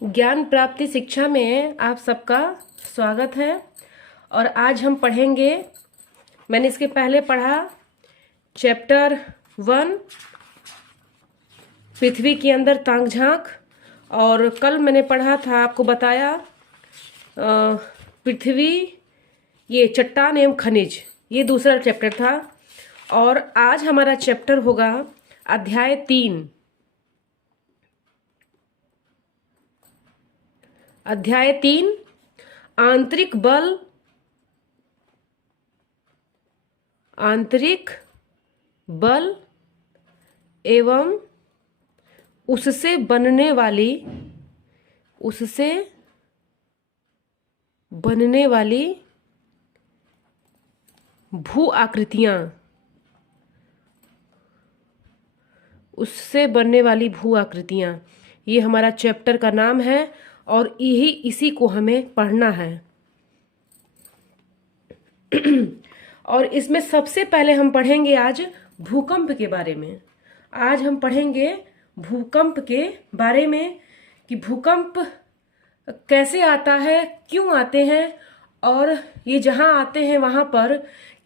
ज्ञान प्राप्ति शिक्षा में आप सबका स्वागत है। और आज हम पढ़ेंगे, मैंने इसके पहले पढ़ा चैप्टर 1 पृथ्वी के अंदर ताक झांक। और कल मैंने पढ़ा था, आपको बताया पृथ्वी, ये चट्टान एवं खनिज, ये दूसरा चैप्टर था। और आज हमारा चैप्टर होगा अध्याय 3। अध्याय 3 आंतरिक बल, आंतरिक बल एवं उससे बनने वाली भू आकृतियां, उससे बनने वाली भू आकृतियां, ये हमारा चैप्टर का नाम है। और इसी को हमें पढ़ना है। और इसमें सबसे पहले हम पढ़ेंगे आज भूकंप के बारे में। आज हम पढ़ेंगे भूकंप के बारे में कि भूकंप कैसे आता है, क्यों आते हैं, और ये जहाँ आते हैं वहाँ पर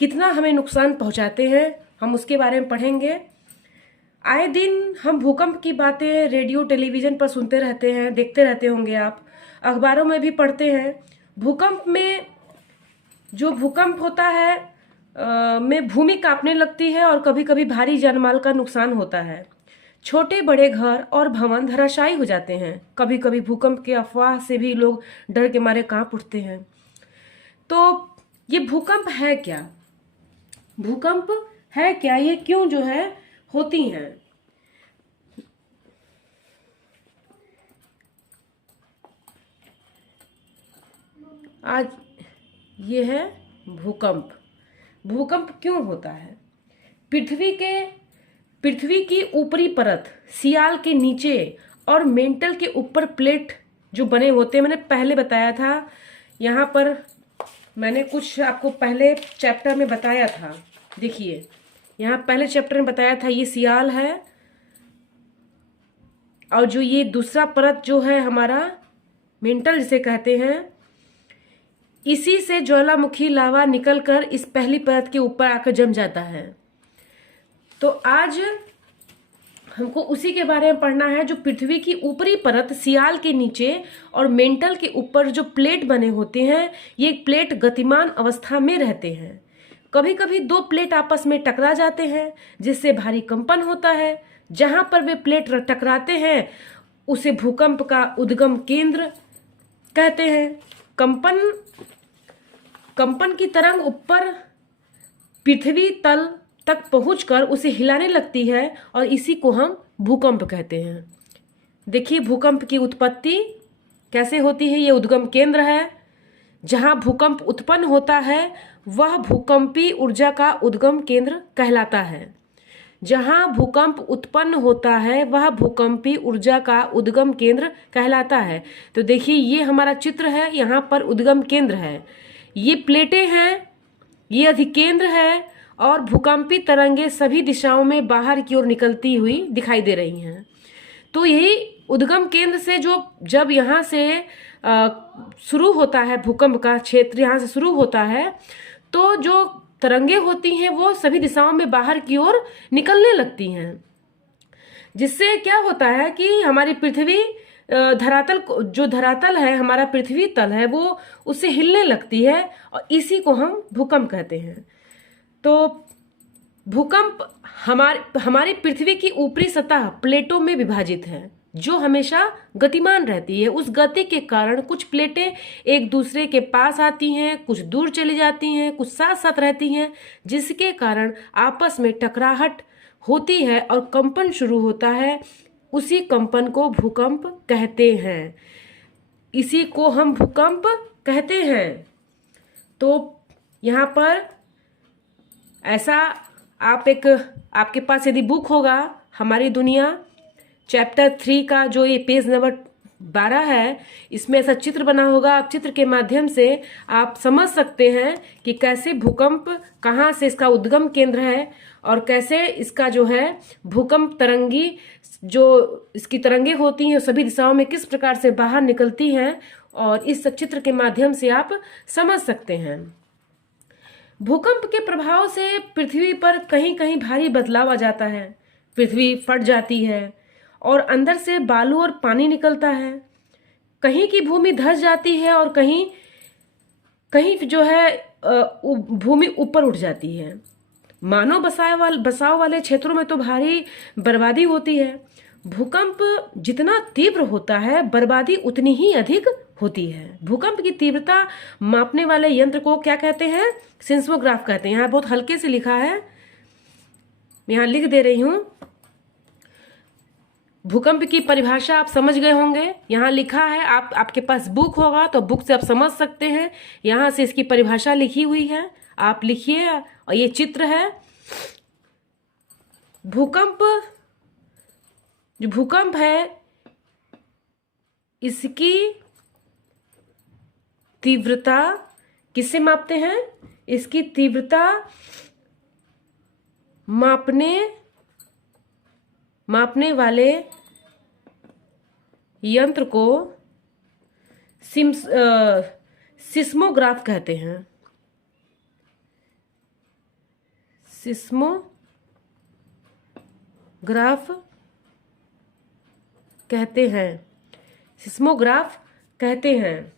कितना हमें नुकसान पहुँचाते हैं, हम उसके बारे में पढ़ेंगे। आए दिन हम भूकंप की बातें रेडियो टेलीविज़न पर सुनते रहते हैं, देखते रहते होंगे आप, अखबारों में भी पढ़ते हैं। भूकंप में जो भूकंप होता है में भूमि कांपने लगती है और कभी कभी भारी जानमाल का नुकसान होता है। छोटे बड़े घर और भवन धराशायी हो जाते हैं। कभी कभी भूकंप के अफवाह से भी लोग डर के मारे कांप उठते हैं। तो ये भूकंप है क्या? भूकंप है क्या? ये क्यों जो है होती हैं? आज ये है भूकंप। भूकंप क्यों होता है? पृथ्वी की ऊपरी परत, सियाल के नीचे और मेंटल के ऊपर प्लेट जो बने होते हैं, मैंने पहले बताया था। यहाँ पर मैंने कुछ आपको पहले चैप्टर में बताया था। देखिए, यहाँ पहले चैप्टर में बताया था, ये सियाल है। और जो ये दूसरा परत जो है हमारा मेंटल जिसे कहते हैं, इसी से ज्वालामुखी लावा निकलकर इस पहली परत के ऊपर आकर जम जाता है। तो आज हमको उसी के बारे में पढ़ना है। जो पृथ्वी की ऊपरी परत, सियाल के नीचे और मेंटल के ऊपर जो प्लेट बने होते हैं, ये प्लेट गतिमान अवस्था में रहते हैं। कभी कभी दो प्लेट आपस में टकरा जाते हैं, जिससे भारी कंपन होता है। जहां पर वे प्लेट टकराते हैं उसे भूकंप का उद्गम केंद्र कहते हैं। कंपन की तरंग ऊपर पृथ्वी तल तक पहुंचकर उसे हिलाने लगती है और इसी को हम भूकंप कहते हैं। देखिए, भूकंप की उत्पत्ति कैसे होती है। ये उद्गम केंद्र है। जहां भूकंप उत्पन्न होता है वह भूकंपी ऊर्जा का उद्गम केंद्र कहलाता है। जहां भूकंप उत्पन्न होता है वह भूकंपी ऊर्जा का उद्गम केंद्र कहलाता है। तो देखिए, ये हमारा चित्र है। यहाँ पर उद्गम केंद्र है, ये प्लेटें हैं, ये अधिकेंद्र है, और भूकंपी तरंगे सभी दिशाओं में बाहर की ओर निकलती हुई दिखाई दे रही हैं। तो यही उद्गम केंद्र से जब यहाँ से शुरू होता है, भूकंप का क्षेत्र यहाँ से शुरू होता है, तो जो तरंगे होती हैं वो सभी दिशाओं में बाहर की ओर निकलने लगती हैं। जिससे क्या होता है कि हमारी पृथ्वी जो धरातल है, हमारा पृथ्वी तल है, वो उससे हिलने लगती है और इसी को हम भूकंप कहते हैं। तो भूकंप हमारी पृथ्वी की ऊपरी सतह प्लेटों में विभाजित है, जो हमेशा गतिमान रहती है। उस गति के कारण कुछ प्लेटें एक दूसरे के पास आती हैं, कुछ दूर चली जाती हैं, कुछ साथ साथ रहती हैं, जिसके कारण आपस में टकराहट होती है और कंपन शुरू होता है। उसी कंपन को भूकंप कहते हैं। इसी को हम भूकंप कहते हैं। तो यहाँ पर ऐसा आपके पास यदि बुक होगा, हमारी दुनिया चैप्टर 3 का जो ये पेज नंबर 12 है, इसमें ऐसा चित्र बना होगा। आप चित्र के माध्यम से आप समझ सकते हैं कि कैसे भूकंप, कहाँ से इसका उद्गम केंद्र है और कैसे इसका जो है भूकंप तरंगी जो इसकी तरंगे होती हैं सभी दिशाओं में किस प्रकार से बाहर निकलती हैं, और इस चित्र के माध्यम से आप समझ सकते हैं। भूकंप के प्रभाव से पृथ्वी पर कहीं कहीं भारी बदलाव आ जाता है। पृथ्वी फट जाती है और अंदर से बालू और पानी निकलता है। कहीं की भूमि धंस जाती है और कहीं कहीं जो है भूमि ऊपर उठ जाती है। मानव बसाव वाले क्षेत्रों में तो भारी बर्बादी होती है। भूकंप जितना तीव्र होता है बर्बादी उतनी ही अधिक होती है। भूकंप की तीव्रता मापने वाले यंत्र को क्या कहते हैं? सिस्मोग्राफ कहते हैं। यहाँ बहुत हल्के से लिखा है, यहाँ लिख दे रही हूं। भूकंप की परिभाषा आप समझ गए होंगे, यहाँ लिखा है। आपके पास बुक होगा तो बुक से आप समझ सकते हैं। यहाँ से इसकी परिभाषा लिखी हुई है, आप लिखिए। और ये चित्र है। जो भूकंप है इसकी तीव्रता किससे मापते हैं? इसकी तीव्रता मापने वाले यंत्र को सिस्मोग्राफ कहते हैं। सिस्मोग्राफ कहते हैं।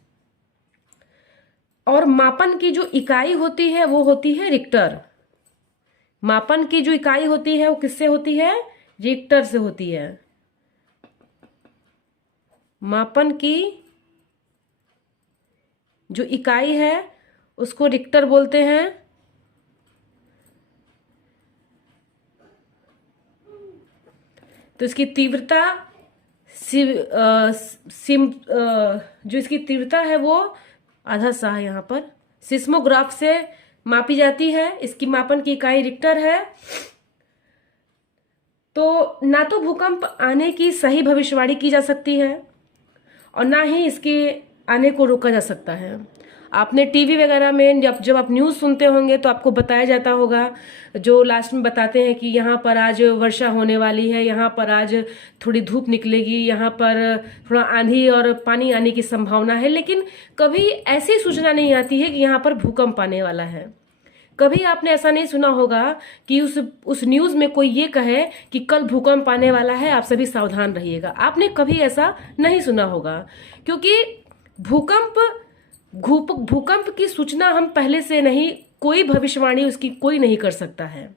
और मापन की जो इकाई होती है वो होती है रिक्टर। मापन की जो इकाई होती है वो किससे होती है? रिक्टर से होती है। मापन की जो इकाई है उसको रिक्टर बोलते हैं। तो इसकी तीव्रता जो इसकी तीव्रता है वो आधा सा है यहाँ पर, सिस्मोग्राफ से मापी जाती है। इसकी मापन की इकाई रिक्टर है। तो ना तो भूकंप आने की सही भविष्यवाणी की जा सकती है और ना ही इसके आने को रोका जा सकता है। आपने टीवी वगैरह में जब आप न्यूज़ सुनते होंगे तो आपको बताया जाता होगा, जो लास्ट में बताते हैं कि यहाँ पर आज वर्षा होने वाली है, यहाँ पर आज थोड़ी धूप निकलेगी, यहाँ पर थोड़ा आंधी और पानी आने की संभावना है। लेकिन कभी ऐसी सूचना नहीं आती है कि यहाँ पर भूकंप आने वाला है। कभी आपने ऐसा नहीं सुना होगा कि उस न्यूज़ में कोई ये कहे कि कल भूकंप आने वाला है, आप सभी सावधान रहिएगा। आपने कभी ऐसा नहीं सुना होगा, क्योंकि भूकंप की सूचना हम पहले से नहीं, कोई भविष्यवाणी उसकी कोई नहीं कर सकता है।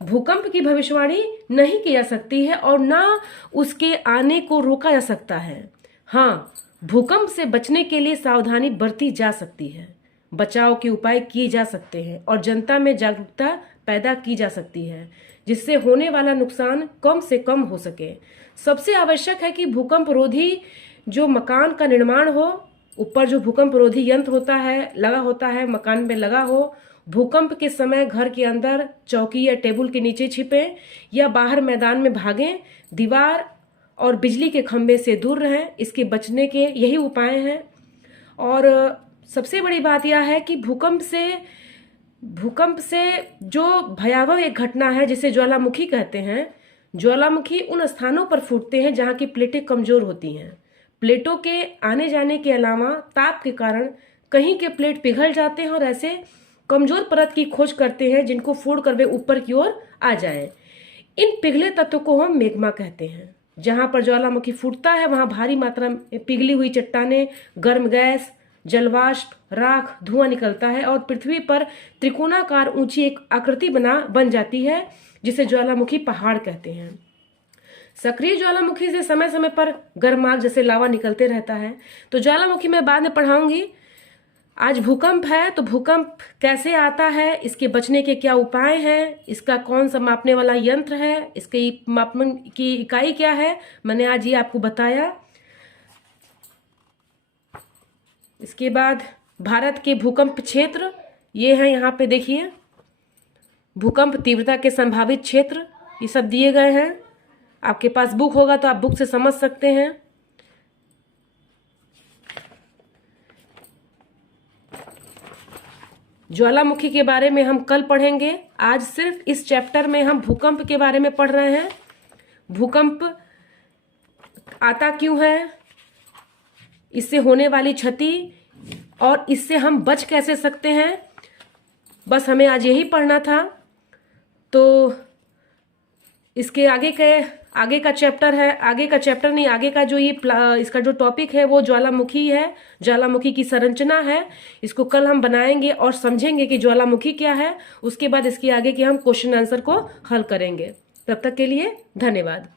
भूकंप की भविष्यवाणी नहीं की जा सकती है और ना उसके आने को रोका जा सकता है। हाँ, भूकंप से बचने के लिए सावधानी बरती जा सकती है, बचाव के उपाय किए जा सकते हैं और जनता में जागरूकता पैदा की जा सकती है, जिससे होने वाला नुकसान कम से कम हो सके। सबसे आवश्यक है कि भूकंप रोधी जो मकान का निर्माण हो, ऊपर जो भूकंप रोधी यंत्र लगा होता है मकान में लगा हो। भूकंप के समय घर के अंदर चौकी या टेबल के नीचे छिपें या बाहर मैदान में भागें। दीवार और बिजली के खंभे से दूर रहें। इसके बचने के यही उपाय हैं। और सबसे बड़ी बात यह है कि भूकंप से जो भयावह एक घटना है जिसे ज्वालामुखी कहते हैं। ज्वालामुखी उन स्थानों पर फूटते हैं जहां की प्लेटें कमजोर होती हैं। प्लेटों के आने जाने के अलावा ताप के कारण कहीं के प्लेट पिघल जाते हैं और ऐसे कमजोर परत की खोज करते हैं जिनको फोड़कर वे ऊपर की ओर आ जाएं। इन पिघले तत्वों को हम मैग्मा कहते हैं। जहां पर ज्वालामुखी फूटता है वहां भारी मात्रा में पिघली हुई चट्टानें, गर्म गैस, जलवाष्प, राख, धुआं निकलता है और पृथ्वी पर त्रिकोणाकार ऊंची एक आकृति बन जाती है जिसे ज्वालामुखी पहाड़ कहते हैं। सक्रिय ज्वालामुखी से समय समय पर गर्माग जैसे लावा निकलते रहता है। तो ज्वालामुखी मैं बाद में पढ़ाऊंगी। आज भूकंप है तो भूकंप कैसे आता है, इसके बचने के क्या उपाय हैं, इसका कौन सा मापने वाला यंत्र है, इसकी मापन की इकाई क्या है, मैंने आज ये आपको बताया। इसके बाद भारत के भूकंप क्षेत्र ये हैं, यहाँ पे देखिए भूकंप तीव्रता के संभावित क्षेत्र ये सब दिए गए हैं। आपके पास बुक होगा तो आप बुक से समझ सकते हैं। ज्वालामुखी के बारे में हम कल पढ़ेंगे। आज सिर्फ इस चैप्टर में हम भूकंप के बारे में पढ़ रहे हैं। भूकंप आता क्यों है, इससे होने वाली क्षति और इससे हम बच कैसे सकते हैं, बस हमें आज यही पढ़ना था। तो इसके आगे का चैप्टर है, आगे का चैप्टर नहीं, आगे का जो ये इसका जो टॉपिक है वो ज्वालामुखी है, ज्वालामुखी की संरचना है। इसको कल हम बनाएंगे और समझेंगे कि ज्वालामुखी क्या है। उसके बाद इसके आगे के हम क्वेश्चन आंसर को हल करेंगे। तब तक के लिए धन्यवाद।